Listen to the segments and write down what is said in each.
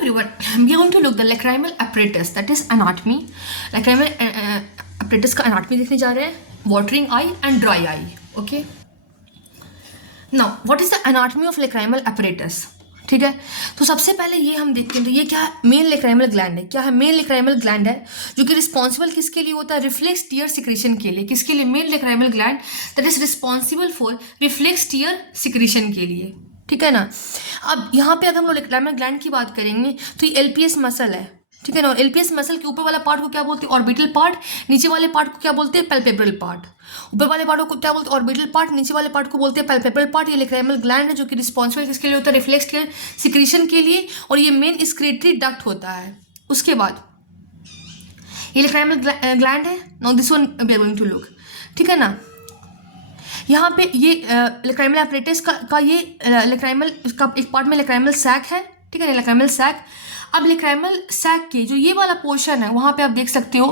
everyone, we are going to look the lacrimal apparatus, that is anatomy. Lacrimal apparatus का anatomy देखने जा रहे हैं, watering eye and dry eye. Okay. Now, what is the anatomy of lacrimal apparatus? ठीक है, तो सबसे पहले ये हम देखते हैं तो ये क्या है, मेन लेक्राइमल ग्लैंड है. क्या है? मेन लेक्राइमल ग्लैंड है जो कि रिस्पॉन्सिबल किसके लिए होता है? रिफ्लेक्स टीयर सिक्रीशन के लिए. किसके लिए? Main lacrimal gland that is responsible for reflex tear secretion के लिए. ठीक है ना. अब यहाँ पे अगर हम लोग लेक्राइमल ग्लैंड की बात करेंगे तो ये एलपीएस मसल है. ठीक है ना. एलपीएस मसल के ऊपर वाला पार्ट को क्या बोलते हैं? Orbital part. नीचे वाले पार्ट को क्या बोलते हैं? Palpebral part. ऊपर वाले पार्ट को क्या बोलते हैं? Orbital part. नीचे वाले पार्ट को बोलते हैं पैल्पेब्रल पार्ट. ये लेक्राइमल ग्लैंड है जो कि रिस्पॉन्सिबल किसके लिए होता है? रिफ्लेक्स टीयर सिक्रीशन के लिए. और ये मेन एक्सक्रीटरी डक्ट होता है. उसके बाद ये लेक्राइमल ग्लैंड है. Now this one we are going to look. ठीक है ना. यहाँ पे ये लेक्राइमल apparatus का ये लेक्राइमल का एक पार्ट में लेक्राइमल सैक है. ठीक है ना. Lacrimal sac. अब लेक्राइमल सैक के जो ये वाला पोर्शन है वहाँ पे आप देख सकते हो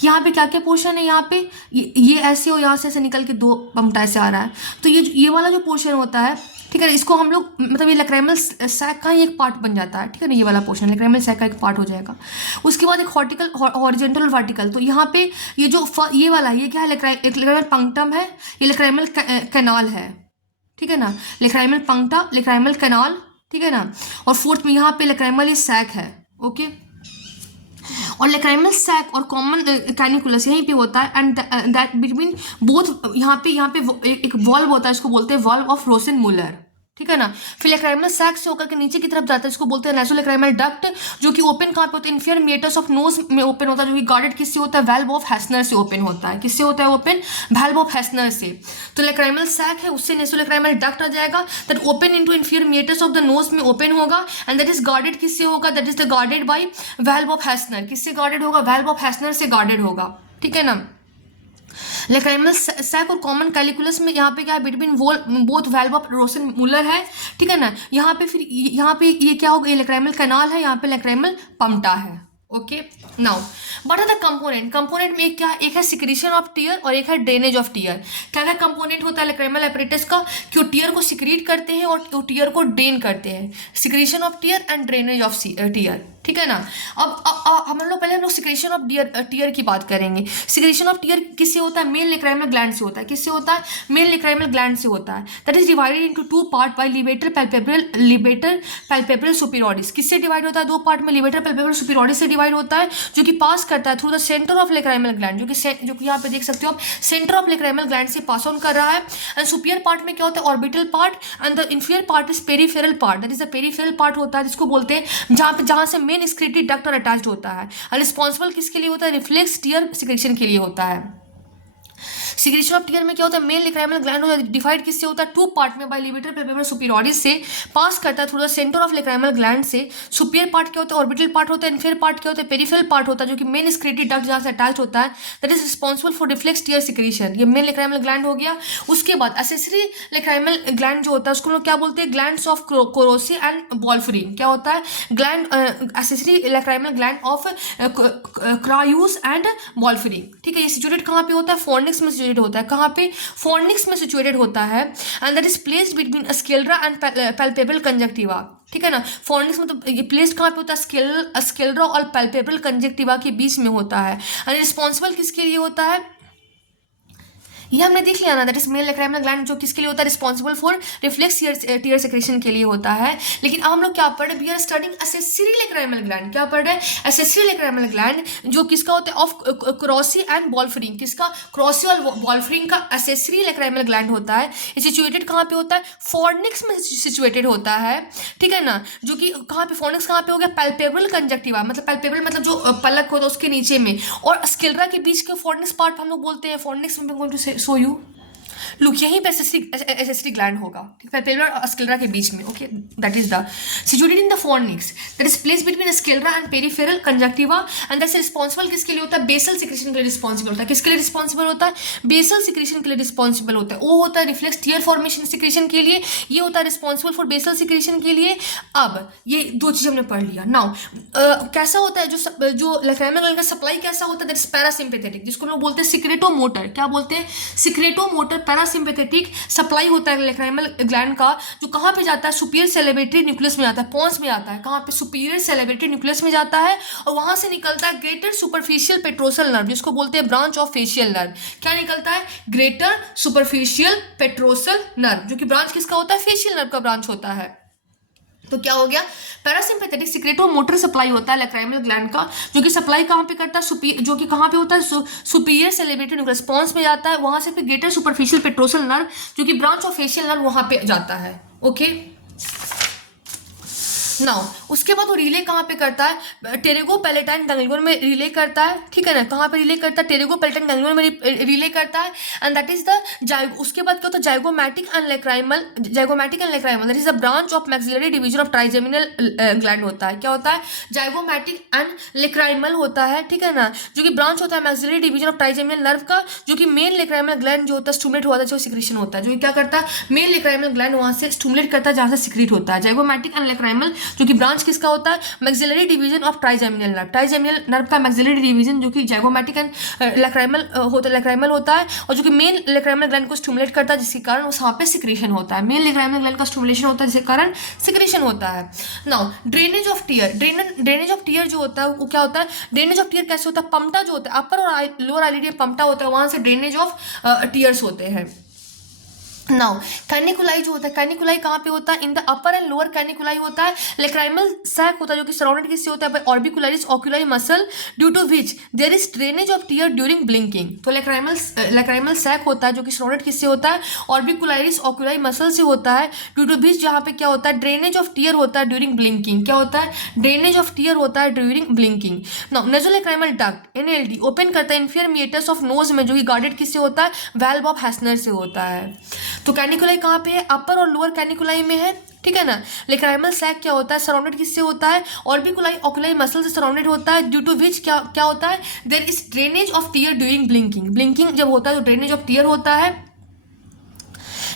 कि यहाँ पे क्या क्या पोर्शन है. यहाँ पे ये ऐसे हो, यहाँ से ऐसे निकल के दो पंपटा ऐसे आ रहा है. तो ये वाला जो पोर्शन होता है, ठीक है ना, इसको हम लोग मतलब ये लेक्राइमल सैक का ही एक पार्ट बन जाता है. ठीक है ना. ये वाला पोर्शन लेक्राइमल सैक का एक पार्ट हो जाएगा. उसके बाद एक हॉरिजॉन्टल और वर्टिकल. तो यहाँ पे ये जो ये वाला ये क्या है? लेक्राइमल पंक्टम है. ये लेक्राइमल कैनाल है. ठीक है ना. Lacrimal पंक्टा, lacrimal canal. ठीक है ना. और फोर्थ में यहाँ पे लेक्राइमल ये सैक है. ओके. और लेक्राइमल सैक और कॉमन कैनिकुलस यहीं पे होता है. एंड दैट बिटवीन बोथ यहाँ पे एक वॉल्व होता है, इसको बोलते हैं वॉल्व ऑफ रोसेन मुलर. ठीक है ना. फिर लेक्राइमल सैक से होकर के नीचे की तरफ जाता है, इसको बोलते हैं नासोलेक्राइमल डक्ट, जो कि ओपन कहाँ पे होता है? इंफीरियर मीटर्स ऑफ नोज में ओपन होता है, जो कि गार्डेड किससे होता है? वाल्व ऑफ हेस्नर से ओपन होता है. किससे होता है ओपन? वाल्व ऑफ हेस्नर से. तो लेक्राइमल सैक है, उससे नासोलेक्राइमल डक्ट आ जाएगा that open into inferior meatus of the nose में ओपन होगा. एंड दैट इज गार्डेड किससे होगा? That is the guarded by valve of Hasner. किससे गार्डेड होगा? वाल्व ऑफ हेस्नर से गार्डेड होगा. ठीक है ना. लेक्राइमल सैक और कॉमन कैलिकुलस में यहाँ पे क्या है? Between both valve of Rosenmuller है. ठीक है ना. यहाँ पे फिर यहाँ पे ये क्या होगा? ये लेक्राइमल कैनाल है. यहाँ पे लेक्राइमल पंक्टा है. Okay. Now what are the component? Component में क्या? एक है सिक्रीशन ऑफ टीयर और एक है ड्रेनेज ऑफ टीयर. क्या क्या कंपोनेंट होता है लेक्राइमल apparatus का? कि वो टीयर को सिक्रीट करते हैं और वो टीयर को ड्रेन करते हैं. Secretion of tear and drainage of tear. ठीक है ना. अब हम लोग पहले सिक्रीशन ऑफ टीयर की बात करेंगे. सिक्रीशन ऑफ टीयर किससे होता है? मेन लेक्राइमल ग्लैंड से होता है. किससे होता है? मेन लेक्राइमल ग्लैंड से होता है. That is divided into two part by levator palpebral superioris. किससे डिवाइड होता है? दो पार्ट में लिवेटर पैल्पेब्रल सुपीरियरिस से डिवाइड होता है, जो कि पास करता है through the centre of lacrimal gland, जो कि यहाँ पे देख सकते हो आप सेंटर ऑफ लेक्राइमल ग्लैंड से पास ऑन कर रहा है. एंड सुपीरियर पार्ट में क्या होता है? Orbital part. And the inferior part is peripheral part. That is the peripheral part होता है, जिसको बोलते हैं जहाँ से मेन एक्सक्रीटरी डक्ट अटैच्ड होता है. और रिस्पॉन्सिबल किसके लिए होता है? रिफ्लेक्स टीयर सिक्रीशन के लिए होता है. सिक्रीशन ऑफ टीयर में क्या होता है? मेन लेक्राइमल ग्लैंड होता है, डिवाइड किससे होता है? टू पार्ट में बाय लिवेटर पैल्पेब्रल सुपीरियरिस से पास करता है through the centre of lacrimal gland से. सुपीरियर पार्ट क्या होता है? ऑर्बिटल पार्ट होता है. इन्फीरियर पार्ट क्या होता है? पेरिफेरल पार्ट होता है, जो कि मेन एक्सक्रीटरी डक्ट जहाँ से अटैच होता है. That is responsible for reflex tear secretion. ये मेन लेक्राइमल ग्लैंड हो गया. उसके बाद एसेसरी लेक्राइमल ग्लैंड जो होता है उसको लोग क्या बोलते हैं? Glands of Krause and Wolfring. क्या होता है? Gland accessory lacrimal gland of Krause and Wolfring. ठीक है. ये सिचुएटेड कहाँ पे होता है? फोर्निक्स में सिचुएटेड होता है. कहाँ पे? फोर्निक्स में सिचुएटेड होता है. And that is placed between sclera and palpebral conjunctiva. ठीक है ना. फोर्निक्स मतलब ये प्लेस्ड कहाँ पे होता है? स्केलरा और पैल्पेब्रल कंजक्टिवा के बीच में होता है. एंड रिस्पॉन्सिबल किसके लिए होता है? ये हमने देख लिया ना. That is main lacrimal gland, जो किसके लिए होता है? Responsible for reflex tear secretion के लिए होता है. लेकिन अब हम लोग क्या पढ़ रहे हैं? We are studying accessory lacrimal gland. क्या पढ़ रहे हैं? एसेसरी लेक्राइमल ग्लैंड, जो किसका होता है? Of Krause and Wolfring. किसका? क्रॉसी और वॉल्फरीन का एसेसरी लेक्राइमल ग्लैंड होता है. ये सिचुएटेड कहाँ पे होता है? फोर्निक्स में सिचुएटेड होता है. ठीक है ना. जो कि कहाँ पे? फोर्निक्स कहाँ पे हो गया? Palpebral conjunctiva. मतलब पैल्पेब्रल मतलब जो पलक होता है उसके नीचे में, और स्केलरा के बीच के फोर्निक्स पार्ट हम लोग बोलते हैं. फोर्निक्स में going to show you. Look यहीं पे एसेसरी ग्लैंड होगा. ठीक है. पैल्पेब्रल और स्केलरा के बीच में. Okay. That is the situated in the fornix. That is place between sclera and peripheral conjunctiva. And that's responsible किसके लिए होता है? बेसल सिक्रीशन के लिए रिस्पॉन्सिबल होता है. किसके लिए रिस्पॉन्सिबल होता है? बेसल सिक्रीशन के लिए रिस्पॉन्सिबल होता है. वो होता है रिफ्लेक्स टीयर फॉर्मेशन सिक्रीशन के लिए. ये होता है रिस्पॉन्सिबल फॉर बेसल सिक्रीशन के लिए. अब ये दो चीज हमने पढ़ लिया. नाउ कैसा होता है जो लेक्राइमल ग्लैंड का सप्लाई कैसा होता है? दैट इज पैरासिम्पेथेटिक, जिसको लोग बोलते हैं सिक्रेटो मोटर. क्या बोलते हैं? सिक्रेटो मोटर पैरासिम्पेथेटिक सप्लाई होता है लैक्राइमल ग्लैंड का, जो कहाँ पे जाता है, सुपीरियर सेलिब्रेटरी न्यूक्लियस में जाता है, पॉन्स में आता है, कहाँ पे, सुपीरियर सेलिब्रेटरी न्यूक्लियस में जाता है, और वहां से निकलता है ग्रेटर सुपरफिशियल पेट्रोसल नर्व, जिसको बोलते हैं ब्रांच ऑफ फेशियल नर्व। क्या निकलता है, ग्रेटर सुपरफिशियल पेट्रोसल नर्व, जो कि ब्रांच किसका होता है, फेशियल नर्व का ब्रांच होता है। तो क्या हो गया, पैरासिम्पेथेटिक सिक्रेटो मोटर सप्लाई होता है लैक्राइमल ग्लैंड का, जो कि सप्लाई कहाँ पे करता है, जो कि कहाँ पे होता है, सुपीरियर सेलिब्रेटरी न्यूक्लियस पॉन्स में जाता है, वहां से फिर ग्रेटर सुपरफिशियल पेट्रोसल नर्व, जो कि ब्रांच ऑफ फेशियल नर्व, वहां पे जाता है। ओके, नाउ उसके बाद वो रिले कहाँ पे करता है, टेरेगो पैलेटाइन गैंग्लियन में रिले करता है, ठीक है ना, कहाँ पे रिले करता है, टेरेगो पैलेटाइन गैंग्लियन में रिले करता है, एंड दैट इज द उसके बाद क्या होता है, zygomatic and lacrimal that is the branch of maxillary division of trigeminal gland होता है। क्या होता है, जाइगोमैटिक एंड लैक्राइमल होता है, ठीक है ना, जो कि ब्रांच होता है maxillary division of trigeminal nerve का, जो कि मेन लैक्राइमल ग्लैंड जो होता है स्टिमुलेट होता है, जो सिक्रेशन होता है, जो कि क्या करता है, मेन लैक्राइमल ग्लैंड वहां से स्टिमुलेट करता है जहां से सिक्रीट होता है। जाइगोमैटिक एंड लैक्राइमल, जो कि ब्रांच किसका होता है, maxillary division of trigeminal nerve, trigeminal nerve का मैक्सिलरी डिवीजन, जो कि जाइगोमैटिक एंड लैक्राइमल होता है, और जो कि मेन लैक्राइमल ग्लैंड को स्टिमुलेट करता है, जिसके कारण वहां पे सिक्रेशन होता है, मेन लैक्राइमल ग्लैंड का स्टिमुलेशन होता है, जिसके कारण सिक्रेशन होता है। Now drainage of tear, drainage of tear जो होता है वो क्या होता है, ड्रेनेज ऑफ टीयर कैसे होता है, पम्पटा जो होता है, अपर और लोअर आईलिड में पम्पटा होता है, वहां से ड्रेनेज ऑफ टीयर्स होते हैं। नाउ कैनिकुलाई जो होता है, कैनिकुलाई कहाँ पे होता है, in the upper and lower canaliculi होता है, लैक्राइमल सैक होता है, जो कि सराउंडेड किससे होता है, by orbicularis oculi muscle, due to which there is drainage of tear during blinking. तो लैक्राइमल सैक होता है, जो कि सराउंडेड किससे होता है, ऑर्बिकुलरिस ऑक्यूलाई मसल से होता है, ड्यू टू विच जहाँ पे क्या होता है, ड्रेनेज ऑफ टीयर होता है ड्यूरिंग ब्लिंकिंग। क्या होता है, ड्रेनेज ऑफ टीयर होता है during blinking. Now nasolacrimal duct NALD open करता है इंफीरियर मीटर्स ऑफ नोज में, जो कि गार्डेड किससे होता है, वाल्व ऑफ हैसनर से होता है। तो कैनिकुलाई कहाँ पे है, अपर और लोअर कैनिकुलाई में है, ठीक है ना। लैक्राइमल सैक क्या होता है, सराउंडेड किससे होता है, ऑर्बिकुलाई ऑक्यूलाई मसल से सराउंडेड होता है, ड्यू टू विच क्या होता है, there is drainage of tear during blinking. Blinking जब होता है तो ड्रेनेज ऑफ टीयर होता है।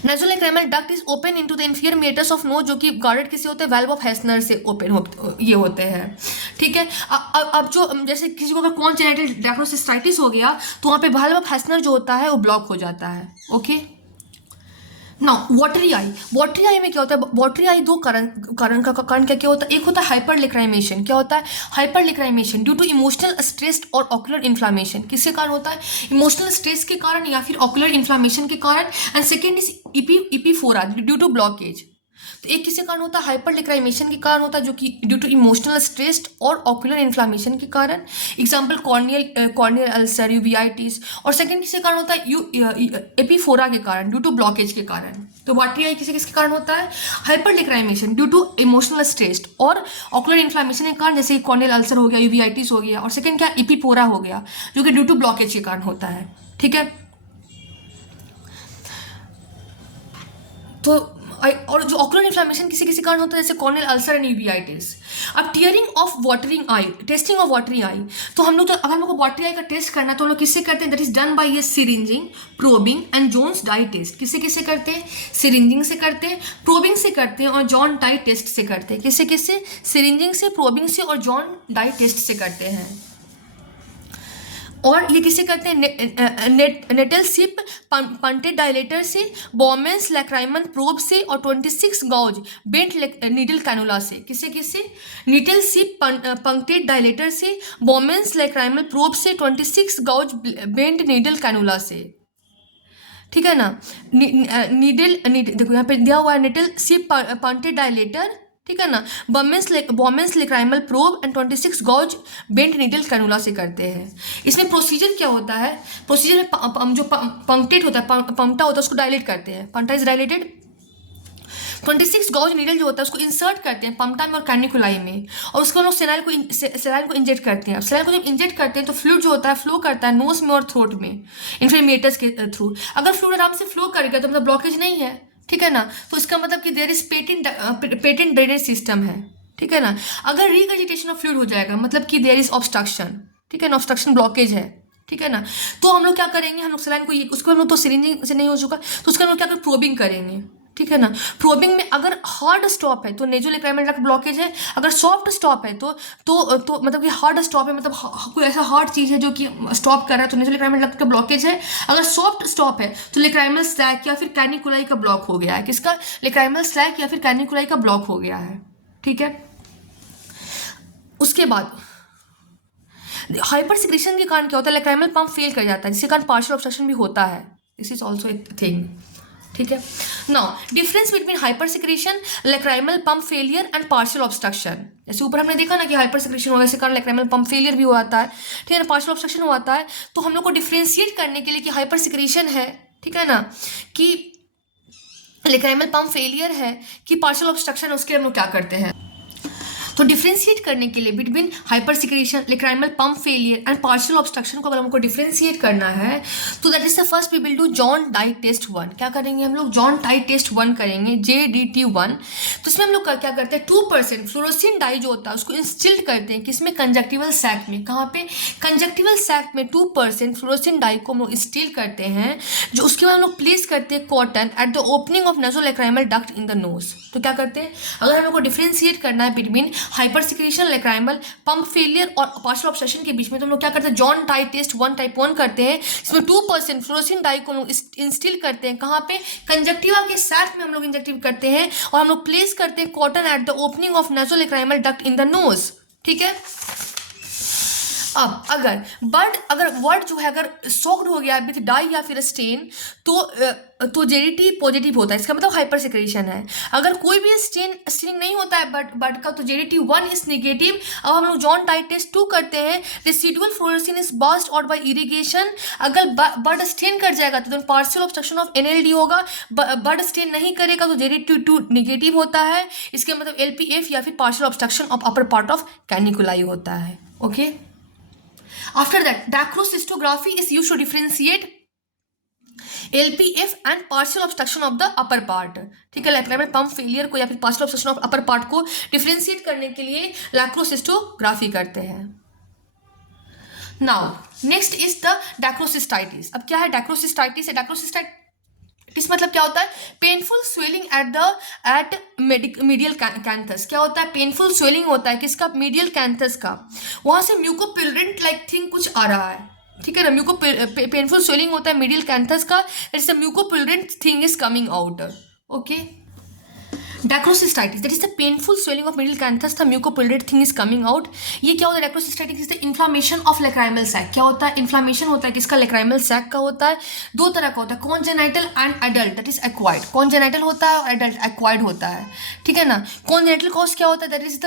Nasolacrimal duct is open into the inferior meatus of nose, जो कि गार्डेड किससे होते हैं, वाल्व ऑफ हैसनर से ओपन ये होते हैं, ठीक है। अब जो जैसे किसी को अगर कॉन्जेनिटल डायग्नोसिस्टाइटिस हो गया, तो वहाँ पे वाल्व ऑफ हैसनर जो होता है वो ब्लॉक हो जाता है। ओके, नाउ वाटरी आई में क्या होता है, वाटरी आई दो कारण क्या होता है, एक होता है हाइपर लिक्राइमेशन। क्या होता है, hyper lacrimation due to emotional stress और ऑकुलर इन्फ्लामेशन। किसके कारण होता है, इमोशनल स्ट्रेस के कारण या फिर ऑकुलर इन्फ्लामेशन के कारण। And second is epiphora due to blockage. तो एक किसके कारण होता है, हाइपर लिक्राइमेशन के कारण होता है, जो कि ड्यू टू इमोशनल स्ट्रेस और ऑकुलर इन्फ्लामेशन के कारण, एग्जाम्पल कॉर्नियल अल्सर, यूवीआइटिस। और सेकंड किसके कारण होता है, एपीफोरा के कारण, ड्यू टू ब्लॉकेज के कारण। तो वाटरी आई किसके कारण होता है, hyper lacrimation due to emotional stress और ऑकुलर इन्फ्लामेशन के कारण, जैसे कॉर्नियल अल्सर हो गया, यूवीआइटिस हो गया, और सेकंड क्या, एपीफोरा हो गया, जो कि ड्यू टू ब्लॉकेज के कारण होता है, ठीक है। तो और जो ऑकुलर इन्फ्लामेशन किसी कारण होता है, जैसे कॉर्नियल अल्सर एंड यूवीआइटिस। अब tearing of watering eye, testing of watery eye. तो हम लोग अगर हम लोग को वाटरी आई का टेस्ट करना है तो हम लोग किससे करते हैं, दैट इज डन बाय ये syringing, probing and Jones dye test. किससे करते हैं, सिरिंजिंग से करते हैं, प्रोबिंग से करते हैं, और जॉन डाई टेस्ट से करते हैं। किससे, सिरिंजिंग से, प्रोबिंग से और जॉन डाई टेस्ट से करते हैं। और ये किसे करते हैं, नेटल सिप पंटेड डायलेटर से, बॉमेंस लैक्राइमल प्रोब से, और 26 गॉज बेंट नीडल कैनुला से। किससे, नेटल सिप पंक्टेड डायलेटर से, बॉमेंस लैक्राइमल प्रोब से, 26 गॉज बेंट नीडल कैनुला से, ठीक है ना। नीडल देखो यहाँ पे दिया हुआ है, नेटल सिप पंटेड डायलेटर, ठीक है ना, Bowman's lacrimal probe and 26 gauge bent needle cannula से करते हैं। इसमें प्रोसीजर क्या होता है, प्रोसीजर में जो पंक्टेड होता है, पंक्टा होता है, उसको डायलेट करते हैं, पंक्टा इज डायलेटेड। 26 गॉज नीडल जो होता है उसको इंसर्ट करते हैं पंक्टा में और कैनिकुलाई में, और उसको लोग सेलाइन को इंजेक्ट करते हैं। अब सेलाइन को जब इंजेक्ट करते हैं तो फ्लूइड जो होता है फ्लो करता है नोज में और थ्रोट में इन्फ्लेमेटर्स के थ्रू। अगर फ्लूइड आराम से फ्लो करेगा तो मतलब ब्लॉकेज नहीं है, ठीक है ना। तो इसका मतलब कि there is patent drainage system है, ठीक है ना। अगर रिगर्जिटेशन ऑफ फ्लूइड हो जाएगा मतलब कि देयर इज ऑब्स्ट्रक्शन, ठीक है ना, ऑब्स्ट्रक्शन ब्लॉकेज है, ठीक है ना। तो हम लोग क्या करेंगे, हम लोग सेलाइन को उसको हम लोग तो सिरिंजिंग से नहीं हो चुका तो उसका हम लोग क्या करें, प्रोबिंग करेंगे, ठीक है ना। प्रोबिंग में अगर हार्ड स्टॉप है तो नेजोलैक्राइमल डक्ट ब्लॉकेज है, अगर सॉफ्ट स्टॉप है तो मतलब कि हार्ड स्टॉप है, मतलब कोई ऐसा हार्ड चीज़ है जो कि स्टॉप कर रहा है तो नेजोलैक्राइमल डक्ट का ब्लॉकेज है। अगर सॉफ्ट स्टॉप है तो लैक्राइमल सैक या फिर कैनिकुलाई का ब्लॉक हो गया है। किसका? लैक्राइमल सैक या फिर कैनिकुलाई का ब्लॉक हो गया है। ठीक है। उसके बाद हाइपर सिक्रेशन के कारण क्या होता है? लैक्राइमल पंप फेल कर जाता है, जिसके कारण पार्शियल ऑब्स्ट्रक्शन भी होता है। This is also a thing. ठीक है। Now difference between hyper secretion, lacrimal pump failure and partial obstruction. जैसे ऊपर हमने देखा ना कि हाइपर सिक्रेशन होने के कारण लैक्राइमल पंप फेलियर भी हो जाता है, ठीक है ना, पार्शियल ऑब्स्ट्रक्शन हो जाता है। तो हम लोग को डिफ्रेंशिएट करने के लिए कि हाइपर सिक्रेशन है, ठीक है ना, कि लैक्राइमल पंप फेलियर है कि पार्शियल ऑब्स्ट्रक्शन है, उसके हम लोग क्या करते हैं? तो डिफ्रेंशिएट करने के लिए between hyper secretion, lacrimal pump failure and partial obstruction को अगर हमको डिफ्रेंशिएट करना है तो that is the first we will do Jones dye test 1। क्या करेंगे हम लोग? जॉन डाइट टेस्ट 1 करेंगे, JDT1। तो इसमें हम लोग क्या करते हैं? 2% फ्लोरोसिन डाई जो होता है उसको इंस्टिल्ड करते हैं किसमें? कंजक्टिवल सैक में। कहाँ पे? कंजक्टिवल सैक में 2% फ्लोरोसिन डाई को हम लोग इंस्टिल करते हैं, जो उसके बाद हम लोग प्लेस करते हैं cotton at the opening of nasolacrimal duct in the nose. तो क्या करते हैं? अगर हम लोग को डिफ्रेंशिएट करना है between hyper secretion, lacrimal pump failure और पार्शियल ऑब्स्ट्रक्शन के बीच में, तो हम लोग क्या करते हैं? जॉन डाइट टेस्ट 1 टाइप 1 करते हैं, इसमें 2% फ्लोरोसिन डाई को हम लोग इंस्टिल करते हैं। कहाँ पे? कंजक्टिवा के सैक में हम लोग इंजेक्टिव करते हैं और हम लोग प्लेस करते हैं cotton at the opening of nasolacrimal duct in the nose. ठीक है। अब अगर वर्ड जो है अगर सोक्ड हो गया विथ डाई या फिर स्टेन तो JDT पॉजिटिव होता है, इसका मतलब हाइपर सिक्रेशन है। अगर कोई भी स्टेनिंग नहीं होता है बट का, तो JDT1 इज नेगेटिव। अब हम लोग जॉन डाइट टेस्ट 2 करते हैं, residual fluorescein is burst out by irrigation. अगर बर्ड स्टेन कर जाएगा तो पार्शियल ऑब्स्ट्रक्शन ऑफ NLD होगा, बर्ड स्टेन नहीं करेगा तो JDT2 नेगेटिव होता है, इसके मतलब LPF या फिर partial obstruction of upper part of canaliculi होता है। Okay. After that, dacrocystography is used to differentiate LPF and partial obstruction of the upper part। ठीक है। लैक्राइमल पंप फेलियर को या फिर partial obstruction of upper part को differentiate करने के लिए लैक्रोसिस्टोग्राफी करते हैं। Now next is the dacryocystitis. अब क्या है डैक्रोसिस्टाइटिस? डैक्रोसिस्टाइटिस मतलब क्या होता है? Painful swelling at medial canthus. क्या होता है? पेनफुल स्वेलिंग होता है किसका? मीडियल कैंथस का। वहां से म्यूकोपिलरेंट लाइक थिंग कुछ आ रहा है, ठीक है ना। पेनफुल स्वेलिंग होता है मीडियल कैंथस का, it's a mucopurulent thing is coming out. Okay. Dacryocystitis that is the painful swelling of middle canthus, the mucopurulent thing is coming out. ये क्या होता है? Dacryocystitis is the inflammation of lacrimal sac. क्या होता है? Inflammation होता है किसका? लैक्राइमल सैक का होता है। दो तरह का होता है, congenital and adult, that is acquired. Congenital होता है और एडल्ट एक्वायर्ड होता है, ठीक है ना। कॉन्जेनाइटल कॉज क्या होता है? दैट इज द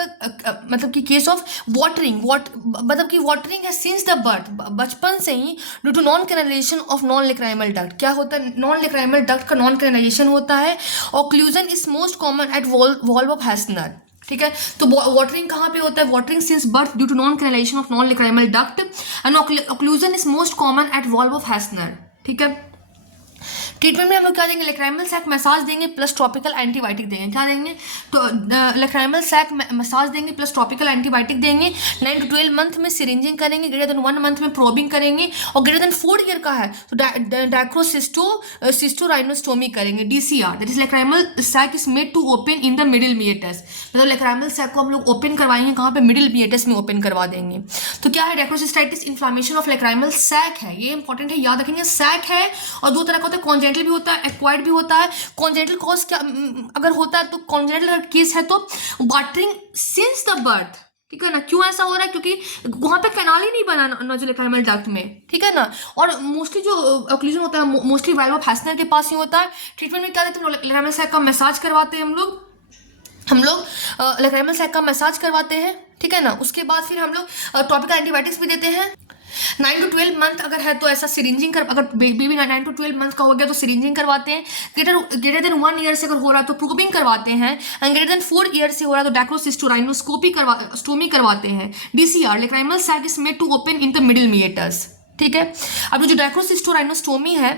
मतलब कि केस ऑफ वाटरिंग, मतलब कि वाटरिंग है सिंस द बर्थ, बचपन से ही, due to non canalization of non lacrimal duct. क्या होता है? नॉन लैक्राइमल डक्ट का नॉन कैनालाइजेशन होता है। Occlusion is most common at valve of Hasner. ठीक है। तो वाटरिंग कहाँ पे होता है? Watering since birth due to non canalization of non lacrimal duct and occlusion is most common at valve of Hasner. ठीक है। ट्रीटमेंट में हम लोग क्या देंगे? लैक्राइमल सैक मसाज देंगे प्लस टॉपिकल एंटीबायोटिक देंगे। क्या देंगे? तो लैक्राइमल सैक मसाज देंगे प्लस टॉपिकल एंटीबायोटिक देंगे। 9 to 12 मंथ में सिरिंजिंग करेंगे, ग्रेटर देन 1 मंथ में प्रोबिंग करेंगे, और ग्रेटर देन 4 ईयर का है तो डैक्रोसिस्टोराइनोस्टोमी करेंगे, DCR। That is lacrimal sac is made to open in the middle meatus. मतलब लैक्राइमल सैक को हम लोग ओपन करवाएंगे कहाँ पे? मिडिल मिएटस में ओपन करवा देंगे। तो क्या है? डैक्रोसिस्टाइटिस इन्फ्लामेशन ऑफ लैक्राइमल सैक है, ये इंपॉर्टेंट है, याद रखेंगे। सैक है और दो तरह का होता है, कॉन्जेनिटल भी होता है, एक्वायर्ड भी होता है। कॉन्जेनिटल कॉज क्या अगर होता है तो कॉन्जेनिटल केस है तो वाटरिंग सिंस द बर्थ, ठीक है ना। क्यों ऐसा हो रहा है? क्योंकि वहां पे कैनाल ही नहीं बना नेज़ोलैक्राइमल डक्ट में, ठीक है ना। और मोस्टली जो ऑक्लूजन होता है मोस्टली वाल्व ऑफ हैसनर के पास ही होता है। ट्रीटमेंट में क्या देते हैं? लैक्राइमल सैक का मसाज करवाते हैं हम लोग लैक्राइमल सैक का मसाज करवाते हैं, ठीक है ना। उसके बाद फिर हम लोग टॉपिकल एंटीबायोटिक्स भी देते हैं। 9 to 12 मंथ अगर है तो ऐसा सिरिंजिंग अगर बेबी 9 to 12 मंथ का हो गया तो सिरिंजिंग करवाते हैं। ग्रेटर देन 1 ईयर से अगर हो रहा है तो प्रोबिंग करवाते हैं, एंड ग्रेटर देन 4 ईयर से हो रहा है तो डैक्रोसिस्टोराइनोस्कोपी स्टोमी करवाते हैं, DCR। Lacrimal sac is made to open in the middle meatus, ठीक है। अब जो डैक्रोसिस्टोराइनोस्टोमी है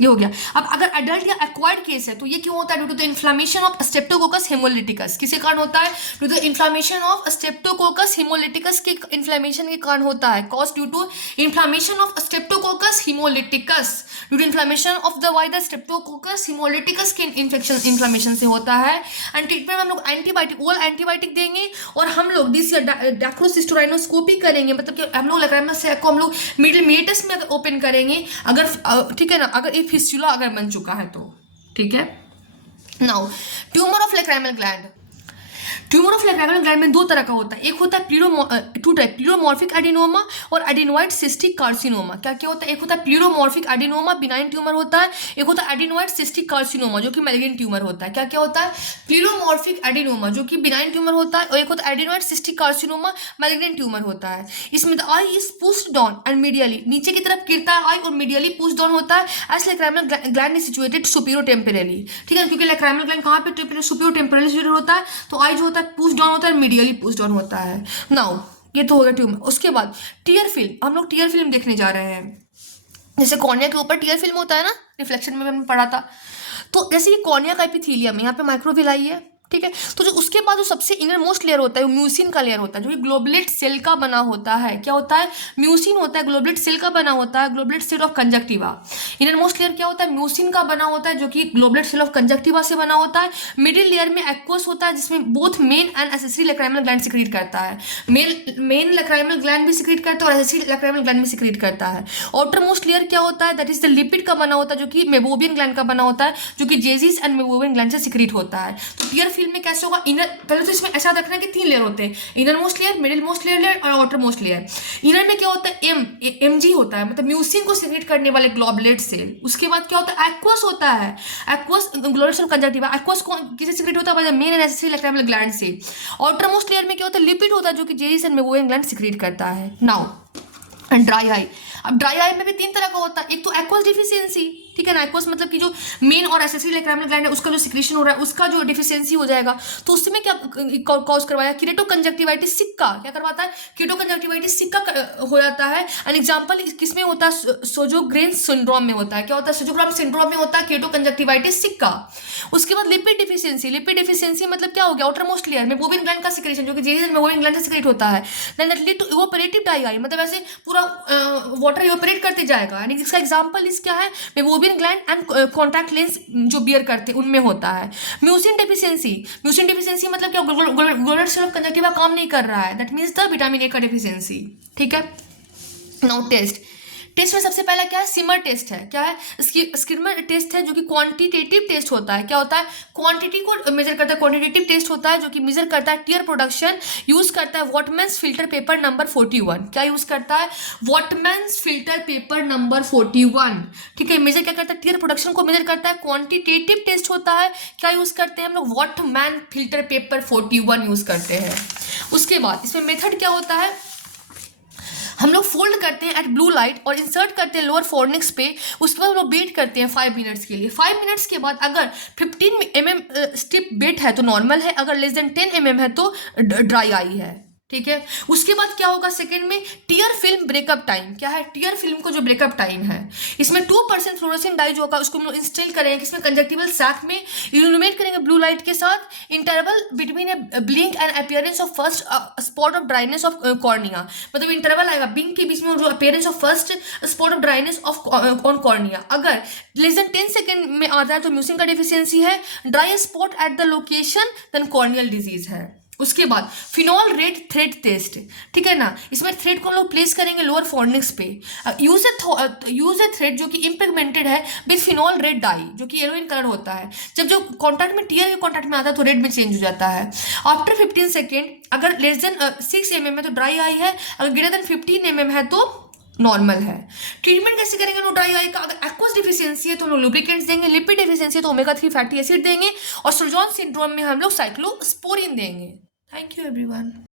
ये हो गया। अब अगर एडल्ट या एक्वायर्ड केस है तो ये क्यों होता है? Due to the inflammation of streptococcus hemolyticus. किसके कारण होता है? Due to inflammation of streptococcus hemolyticus के इन्फ्लामेशन के कारण होता है। Cause due to inflammation of streptococcus hemolyticus, due to inflammation of the why the streptococcus hemolyticus के इन्फ्लामेशन से होता है। एंड ट्रीटमेंट में हम लोग एंटीबायोटिक, ओरल एंटीबायोटिक देंगे और हम लोग दिस डैक्रोसिस्टोराइनोस्कोपी करेंगे, मतलब कि हम लोग लेक्राइमल सैक को हम लोग मिडिल मेटस में ओपन करेंगे अगर, ठीक है ना, अगर फिस्टुला अगर बन चुका है तो, ठीक है। Now tumour of lacrimal gland. Tumour of lacrimal gland में दो तरह का होता है, एक होता है प्लीरोमॉर्फिक एडिनोमा और एडिनोइड सिस्टिक कार्सिनोमा। क्या क्या होता है? एक होता है प्लीरोमॉर्फिक एडिनोमा, बिनाइन ट्यूमर होता है। एक होता है एडिनोइड सिस्टिक कार्सिनोमा जो कि मैलिग्नेंट ट्यूमर होता है। क्या क्या होता है? प्लीरोमॉर्फिक एडिनोमा जो कि बिनाइन ट्यूमर होता है और एक होता है adenoid cystic carcinoma, malignant tumour होता है। इसमें the I is pushed down and medially, नीचे की तरफ गिरता है आई और मीडियली पुश्ड डाउन होता है as lacrimal gland is situated superior temporally, ठीक है, क्योंकि लेक्राइमल ग्लैंड कहाँ पे सुपीरियर टेम्पोरली सिचुएटेड होता है, तो आई जो होता है पुश डाउन होता है, मीडियली पुश डाउन होता है। नाउ ये तो हो गया ट्यूमर। उसके बाद टीयर फिल्म, हम लोग टीयर फिल्म देखने जा रहे हैं। जैसे कॉर्निया के ऊपर टीयर फिल्म होता है ना, रिफ्लेक्शन में हमने पढ़ा था, तो जैसे ये कॉर्निया का एपिथेलियम है, यहाँ पे माइक्रोविलाई है, ठीक है। तो जो उसके बाद जो सबसे इनर मोस्ट लेयर होता है वो म्यूसिन का लेयर होता है जो कि ग्लोबुलेट सेल का बना होता है। क्या होता है? म्यूसिन होता है, ग्लोबुलेट सेल का बना होता है, goblet cell of conjunctiva. Inner most layer क्या होता है? म्यूसिन का बना होता है जो कि ग्लोबुलेट सेल ऑफ कंजक्टिवा से बना होता है। मिडिल लेयर में एक्वस होता है जिसमें both men and accessory lacrimal gland secrete करता है। मेन लेक्राइमल ग्लैंड भी सिक्रीट करता है और एसेसरी लेक्राइमल ग्लैंड भी सिक्रीट करता है। आउटर मोस्ट लेयर क्या होता है? दैट इज द लिपिड का बना होता है जो कि मेबोबियन ग्लैंड का बना होता है जो कि जेजिस एंड मेबोबियन ग्लैंड से सिक्रीट होता है। तो टीयर फिल्म में कैसे होगा? पहले तो इसमें ऐसा रखना है कि 3 लेयर होते हैं, inner most layer, middle most layer और आउटर मोस्ट लेयर। इनर में क्या होता है? एमजी होता है, मतलब म्यूसिन को सिक्रीट करने वाले ग्लोबुलेट सेल। उसके बाद क्या होता है? एक्वस होता है, एक्वस ग्लोबुलेट सेल कंजक्टिवा। एक्वस किससे सिक्रीट होता है? Main and accessory lacrimal gland से। आउटर मोस्ट लेयर में क्या होता है? लिपिड होता है जो कि जेरिस एंड मेबोबियन ग्लैंड सिक्रीट करता है। Now dry eye. अब ड्राई आई में भी 3 तरह का होता है, एक तो एक्वस डिफिशियंसी, ठीक है ना, एक्वस मतलब कि जो मेन और एसेसरी लेक्राइमल ग्लैंड है उसका जो सिक्रेशन हो रहा है उसका जो डिफिशियंसी हो जाएगा, तो उसमें क्या कॉज करवाया? कीरेटोकंजक्टिवाइटिस सिक्का। क्या करवाता है? कीरेटोकंजक्टिवाइटिस सिक्का हो जाता है। एन एग्जांपल किसमें होता है? सोजोग्रेन्स सिंड्रोम में होता है। क्या होता है? सोजोग्रेन्स सिंड्रोम में होता है कीरेटोकंजक्टिवाइटिस सिक्का। उसके बाद लिपिड डिफिशियंसी। लिपिड डिफिशियंसी मतलब क्या हो गया? आउटर मोस्ट लेयर में बोबिन ग्लैंड का सिक्रेशन जो कि जेरिस एंड मेबोबियन ग्लैंड से सिक्रेट होता है। Then that lead to evaporative dry eye, मतलब ऐसे पूरा वाटर इवोपरेट करते जाएगा। यानी इसका एग्जांपल इस क्या है? मेबोबियन ग्लैंड एंड कॉन्टैक्ट लेंस जो बियर करते हैं उनमें होता है। Mucin deficiency. म्यूसिन डेफिशिएंसी मतलब क्या? ग्लोबुलेट सेल ऑफ कंजक्टिवा काम नहीं कर रहा है, that means the vitamin A का डेफिशिएंसी, ठीक है। नाउ टेस्ट में सबसे पहला क्या है? सिमर टेस्ट है। क्या है? स्किमर टेस्ट है जो कि क्वांटिटेटिव टेस्ट होता है। क्या होता है? क्वांटिटी को मेजर करता है। क्वांटिटेटिव टेस्ट होता है जो कि मेजर करता है टीयर प्रोडक्शन, यूज करता है वॉटमैन्स फिल्टर पेपर नंबर 41। क्या यूज करता है? वॉटमैन्स फिल्टर पेपर नंबर 41, ठीक है। मेजर क्या करता है? टीयर प्रोडक्शन को मेजर करता है। क्वांटिटेटिव टेस्ट होता है, क्या यूज करते हैं हम लोग? वॉटमैन फिल्टर पेपर 41 यूज करते हैं। उसके बाद इसमें मेथड क्या होता है? हम लोग फोल्ड करते हैं एट ब्लू लाइट और इंसर्ट करते हैं लोअर फोर्निक्स पे। उसके बाद हम लोग वेट करते हैं 5 मिनट्स के लिए। 5 मिनट्स के बाद अगर 15 mm स्टिप वेट है तो नॉर्मल है, अगर लेस देन 10 mm है तो ड्राई आई है, ठीक है। उसके बाद क्या होगा? सेकंड में टीयर फिल्म ब्रेकअप टाइम। क्या है? टीयर फिल्म को जो ब्रेकअप टाइम है, इसमें 2% फ्लोरोसेंट डाई जो होगा उसको हम लोग इंस्टॉल करेंगे, इसमें कंजक्टिवल सैक में इल्यूमिनेट करेंगे ब्लू लाइट के साथ। Interval between a blink and appearance of first spot of dryness of cornea, मतलब इंटरवल आएगा ब्लिंक के बीच में जो appearance of first spot of dryness of on cornea. अगर लेस देन 10 सेकेंड में आता है तो म्यूसिन का डिफिशियंसी है। Dry spot at the location then corneal disease है। उसके बाद फिनॉल रेड थ्रेड टेस्ट, ठीक है ना, इसमें थ्रेड को हम लोग प्लेस करेंगे लोअर फोर्निक्स पे। यूज ए थ्रेड जो कि इम्पिगमेंटेड है विथ फिनॉल रेड डाई जो कि येलो इन कलर होता है। जब जो कॉन्टैक्ट में टीयर के कॉन्टैक्ट में आता है तो रेड में चेंज हो जाता है। आफ्टर 15 सेकेंड अगर लेस देन 6 mm है तो ड्राई आई है, अगर ग्रेटर देन 15 mm है तो नॉर्मल है। ट्रीटमेंट कैसे करेंगे नो ड्राई आई का? अगर एक्वस डिफिशियंसी है तो हम लोग लुब्रिकेंट्स देंगे, लिपिड डिफिशियंसी है तो ओमेगा 3 फैटी एसिड देंगे और सोजोन सिंड्रोम में हम लोग साइक्लोस्पोरिन देंगे। Thank you everyone.